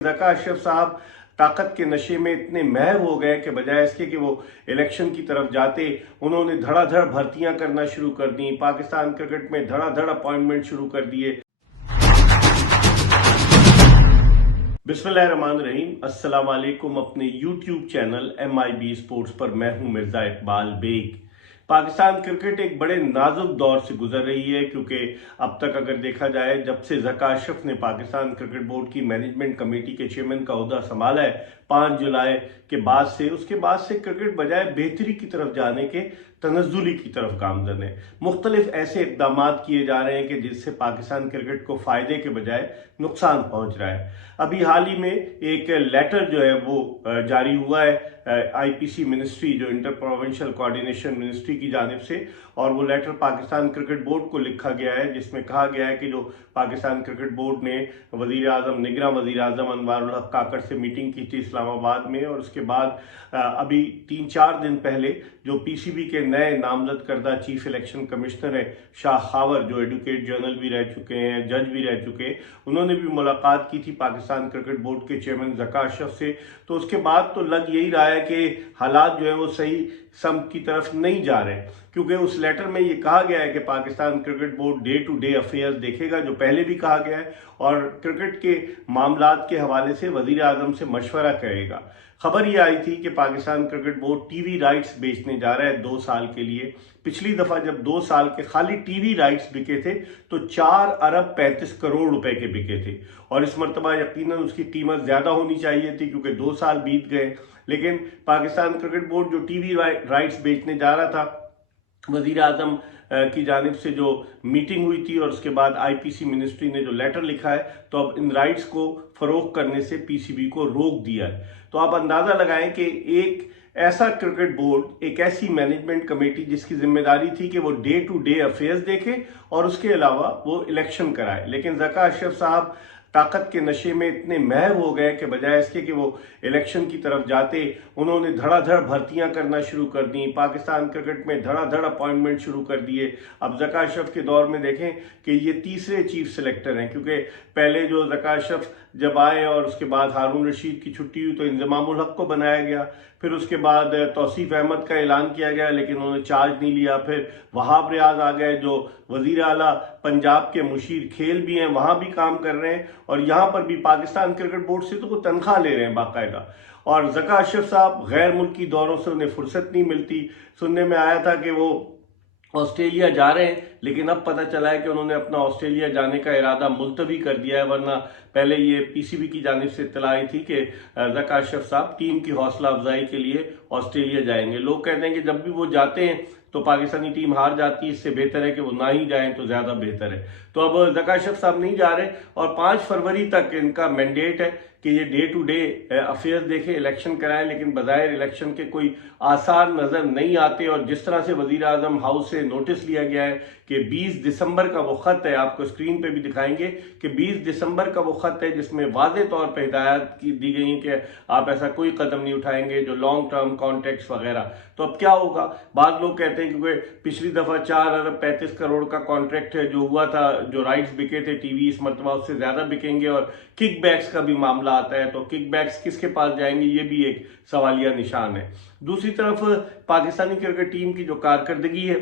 ज़का अशरफ साहब ताकत के नशे में इतने महव हो गए कि बजाय इसके कि वो इलेक्शन की तरफ जाते, उन्होंने धड़ाधड़ भर्तियां करना शुरू कर दी। पाकिस्तान क्रिकेट में धड़ाधड़ अपॉइंटमेंट शुरू कर दिए। बिस्मिल्लाहिर्रहमानिर्रहीम, अस्सलाम वालेकुम। अपने YouTube चैनल MIB स्पोर्ट्स पर मैं हूं मिर्जा इकबाल बेग। पाकिस्तान क्रिकेट एक बड़े नाजुक दौर से गुजर रही है, क्योंकि अब तक अगर देखा जाए, जब से ज़का अशरफ ने पाकिस्तान क्रिकेट बोर्ड की मैनेजमेंट कमेटी के चेयरमैन का ओहदा संभाला है 5 जुलाई के बाद से, उसके बाद से क्रिकेट बजाय बेहतरी की तरफ जाने के तनज़्ज़ुली की तरफ गामज़न है। मुख्तलिफ ऐसे इक़दाम किए जा रहे हैं कि जिससे पाकिस्तान क्रिकेट को फ़ायदे के बजाय नुकसान पहुंच रहा है। अभी हाल ही में एक लेटर जो है वो जारी हुआ है IPC मिनिस्ट्री, जो इंटर प्रोविंशियल कोऑर्डिनेशन मिनिस्ट्री की जानिब से, और वो लेटर पाकिस्तान क्रिकेट बोर्ड को लिखा गया है, जिसमें कहा गया है कि जो पाकिस्तान क्रिकेट बोर्ड ने वज़ीर आज़म, निगरां वज़ीर आज़म अनवारुल हक काकड़ से मीटिंग की थी इस्लामाबाद में, और उसके बाद अभी 3-4 दिन पहले जो PCB के नए नामजद करदा चीफ इलेक्शन कमिश्नर है शाह खावर, जो एडवोकेट जनरल भी रह चुके हैं, जज भी रह चुके हैं, उन्होंने भी मुलाकात की थी पाकिस्तान क्रिकेट बोर्ड के चेयरमैन ज़का अशरफ से। तो उसके बाद तो लग यही रहा है कि हालात जो है वो सही समत की तरफ नहीं जा रहे, क्योंकि उस लेटर में ये कहा गया है कि Pakistan cricket board day to day affairs देखेगा, जो पहले भी कहा गया है, और क्रिकेट के मामलात के हवाले से वज़ीर आज़म से मशवरा करेगा। खबर ये आई थी कि Pakistan cricket board TV rights बेचने जा रहा है 2 साल के लिए। पिछली दफा जब 2 साल के खाली टीवी राइट्स बिके थे तो 4 अरब 35 करोड़ रुपए के बिके थे, और इस मरतबा यकीनन उसकी कीमत ज्यादा होनी चाहिए थी, क्योंकि 2 साल बीत गए। लेकिन पाकिस्तान क्रिकेट बोर्ड जो टीवी राइट्स बेचने जा रहा था, वज़ीर आज़म की जानिब से जो मीटिंग हुई थी और उसके बाद IPC मिनिस्ट्री ने जो लेटर लिखा है, तो अब इन राइट्स को फरोख्त करने से PCB को रोक दिया है। तो आप अंदाज़ा लगाएं कि एक ऐसा क्रिकेट बोर्ड, एक ऐसी मैनेजमेंट कमेटी जिसकी जिम्मेदारी थी कि वो डे टू डे अफेयर्स देखे और उसके अलावा वो इलेक्शन कराए, लेकिन ज़का अशरफ साहब ताकत के नशे में इतने महव हो गए कि बजाय इसके कि वो इलेक्शन की तरफ जाते, उन्होंने धड़ाधड़ भर्तियां करना शुरू कर दी। पाकिस्तान क्रिकेट में धड़ाधड़ अपॉइंटमेंट शुरू कर दिए। अब ज़का अशरफ के दौर में देखें कि ये तीसरे चीफ सिलेक्टर हैं, क्योंकि पहले जो ज़का अशरफ जब आए और उसके बाद हारून रशीद की छुट्टी हुई तो इंज़मामुल हक को बनाया गया, फिर उसके बाद तौसीफ अहमद का ऐलान किया गया, लेकिन उन्होंने चार्ज नहीं लिया। फिर वहाब रियाज आ गए, जो वज़ीर आला पंजाब के मुशीर खेल भी हैं, वहाँ भी काम कर रहे हैं, और यहाँ पर भी पाकिस्तान क्रिकेट बोर्ड से तो वो तनख्वाह ले रहे हैं बाकायदा। और ज़का अशरफ साहब गैर मुल्की दौरों से उन्हें फुर्सत नहीं मिलती। सुनने में आया था कि वो ऑस्ट्रेलिया जा रहे हैं, लेकिन अब पता चला है कि उन्होंने अपना ऑस्ट्रेलिया जाने का इरादा मुलतवी कर दिया है, वरना पहले ये PCB की जानिब से इत्तला आई थी कि ज़का अशरफ साहब टीम की हौसला अफजाई के लिए ऑस्ट्रेलिया जाएंगे। लोग कहते हैं कि जब भी वो जाते हैं तो पाकिस्तानी टीम हार जाती है, इससे बेहतर है कि वो ना ही जाएं तो ज़्यादा बेहतर है। तो अब ज़का अशरफ साहब नहीं जा रहे, और 5 फरवरी तक इनका मैंडेट है कि ये डे टू डे अफेयर्स देखें, इलेक्शन कराएं, लेकिन बज़ाहिर इलेक्शन के कोई आसार नज़र नहीं आते। और जिस तरह से वज़ीर आज़म हाउस से नोटिस लिया गया है कि 20 दिसंबर का वो ख़त है, आपको स्क्रीन पे भी दिखाएंगे कि 20 दिसंबर का वो ख़त है जिसमें वाज़े तौर पर हिदायत दी गई कि आप ऐसा कोई कदम नहीं उठाएंगे जो लॉन्ग टर्म कॉन्ट्रैक्ट्स वगैरह। तो अब क्या होगा? बाद लोग कहते हैं क्योंकि पिछली दफ़ा 4 अरब 35 करोड़ का कॉन्ट्रैक्ट है जो हुआ था, जो राइट्स बिके थे टीवी, इस मरतबा उससे ज़्यादा बिकेंगे, और किक बैक्स का भी मामला आता है, तो किक बैक्स किसके पास जाएंगे, ये भी एक सवालिया निशान है। दूसरी तरफ पाकिस्तानी क्रिकेट टीम की जो कारकर्दगी है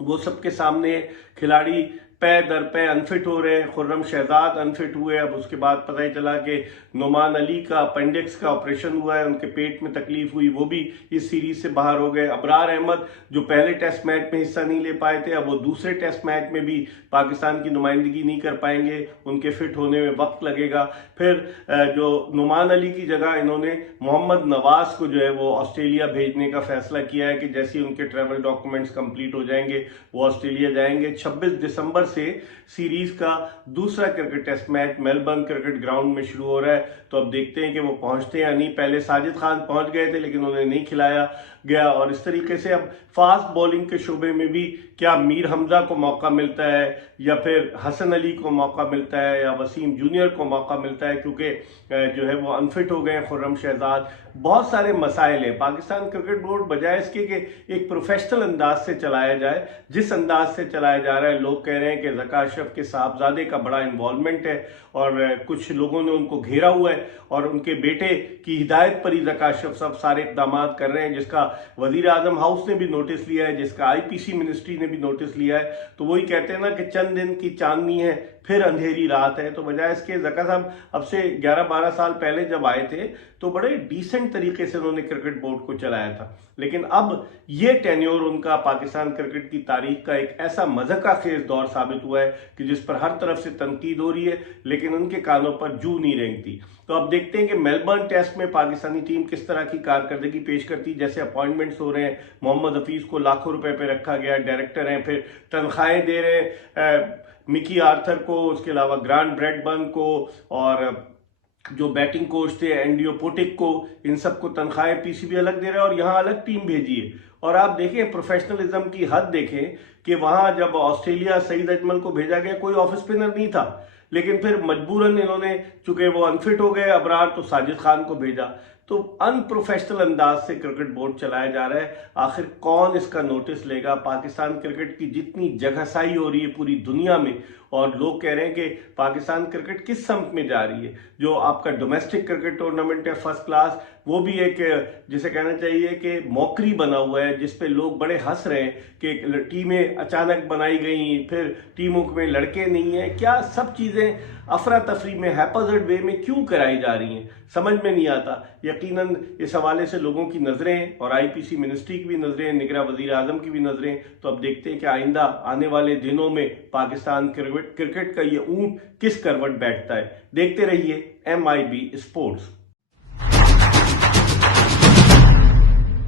वो सबके सामने, खिलाड़ी पे दर पे अनफिट हो रहे हैं। खुर्रम शहजाद अनफिट हुए, अब उसके बाद पता ही चला कि नुमान अली का अपेंडिक्स का ऑपरेशन हुआ है, उनके पेट में तकलीफ हुई, वो भी इस सीरीज से बाहर हो गए। अबरार अहमद जो पहले टेस्ट मैच में हिस्सा नहीं ले पाए थे, अब वो दूसरे टेस्ट मैच में भी पाकिस्तान की नुमाइंदगी नहीं कर पाएंगे, उनके फिट होने में वक्त लगेगा। फिर जो नुमान अली की जगह इन्होंने मोहम्मद नवाज को जो है वो ऑस्ट्रेलिया भेजने का फैसला किया है कि जैसे ही उनके ट्रैवल डॉक्यूमेंट्स कंप्लीट हो जाएंगे वो ऑस्ट्रेलिया जाएंगे। 26 दिसंबर से सीरीज का दूसरा cricket test match Melbourne cricket ground में शुरू हो रहा है, तो अब देखते हैं कि वो पहुंचते हैं या नहीं। पहले साजिद खान पहुंच गए थे, लेकिन उन्हें नहीं खिलाया गया, और इस तरीके से अब फास्ट बॉलिंग के शोबे में भी क्या मीर हमजा को मौका मिलता है, या फिर हसन अली को मौका मिलता है, या वसीम जूनियर को मौका मिलता है, क्योंकि जो है वो अनफिट हो गए खुर्रम शहजाद। बहुत सारे मसाइल हैं। पाकिस्तान क्रिकेट बोर्ड बजाय इसके कि एक प्रोफेशनल अंदाज से चलाया जाए, जिस अंदाज से चलाया जा रहा है, लोग कह रहे हैं हैं कि ज़का अशरफ के साहबजादे का बड़ा इन्वॉल्वमेंट है और कुछ लोगों ने उनको घेरा हुआ है और उनके बेटे की हिदायत पर ही ज़का अशरफ साहब सारे इक़दाम कर रहे हैं, जिसका वज़ीर आज़म हाउस ने भी नोटिस लिया है, जिसका आईपीसी मिनिस्ट्री ने भी नोटिस लिया है। तो वही कहते हैं ना कि चंद दिन की चांदनी है फिर अंधेरी रात है। तो बजाय इसके ज़का साहब अब से 11-12 साल पहले जब आए थे तो बड़े डिसेंट तरीके से उन्होंने क्रिकेट बोर्ड को चलाया था, लेकिन अब ये टेन्योर उनका पाकिस्तान क्रिकेट की तारीख का एक ऐसा मज़ाक़खेज़ दौर साबित हुआ है कि जिस पर हर तरफ से तनकीद हो रही है, लेकिन उनके कानों पर जू नहीं रेंगती। तो अब देखते हैं कि मेलबर्न टेस्ट में पाकिस्तानी टीम किस तरह की कारकर्दगी पेश करती है। जैसे अपॉइंटमेंट्स हो रहे हैं, मोहम्मद हफीज को लाखों रुपए पे रखा गया, डायरेक्टर हैं, फिर तनख्वाहें दे रहे हैं मिकी आर्थर को, उसके अलावा ग्रांट ब्रैडबर्न को, और जो बैटिंग कोच थे एंडियो पोटिक को, इन सबको तनख्वाहें पीसीबी अलग दे रहा है और यहाँ अलग टीम भेजी है। और आप देखें प्रोफेशनलिज्म की हद देखें कि वहां जब ऑस्ट्रेलिया सईद अजमल को भेजा गया कोई ऑफ स्पिनर नहीं था, लेकिन फिर मजबूरन इन्होंने, चूंकि वो अनफिट हो गए अबरार, तो साजिद खान को भेजा। तो अनप्रोफेशनल अंदाज से क्रिकेट बोर्ड चलाया जा रहा है। आखिर कौन इसका नोटिस लेगा? पाकिस्तान क्रिकेट की जितनी जगहसाई हो रही है पूरी दुनिया में, और लोग कह रहे हैं कि पाकिस्तान क्रिकेट किस सम्त में जा रही है। जो आपका डोमेस्टिक क्रिकेट टूर्नामेंट है फर्स्ट क्लास, वो भी एक, जिसे कहना चाहिए कि मौकरी बना हुआ है, जिस पे लोग बड़े हंस रहे हैं कि टीमें अचानक बनाई गई, फिर टीमों में लड़के नहीं हैं, क्या सब चीज़ें अफरा तफरी में हैपजर्ड वे में क्यों कराई जा रही हैं, समझ में नहीं आता। यकीनन इस हवाले से लोगों की नज़रें और आईपीसी मिनिस्ट्री की भी नज़रें, निगरां वज़ीर आज़म की भी नज़रें। तो अब देखते हैं कि आइंदा आने वाले दिनों में पाकिस्तान क्रिकेट का ये ऊंट किस करवट बैठता है। देखते रहिए MIB स्पोर्ट्स।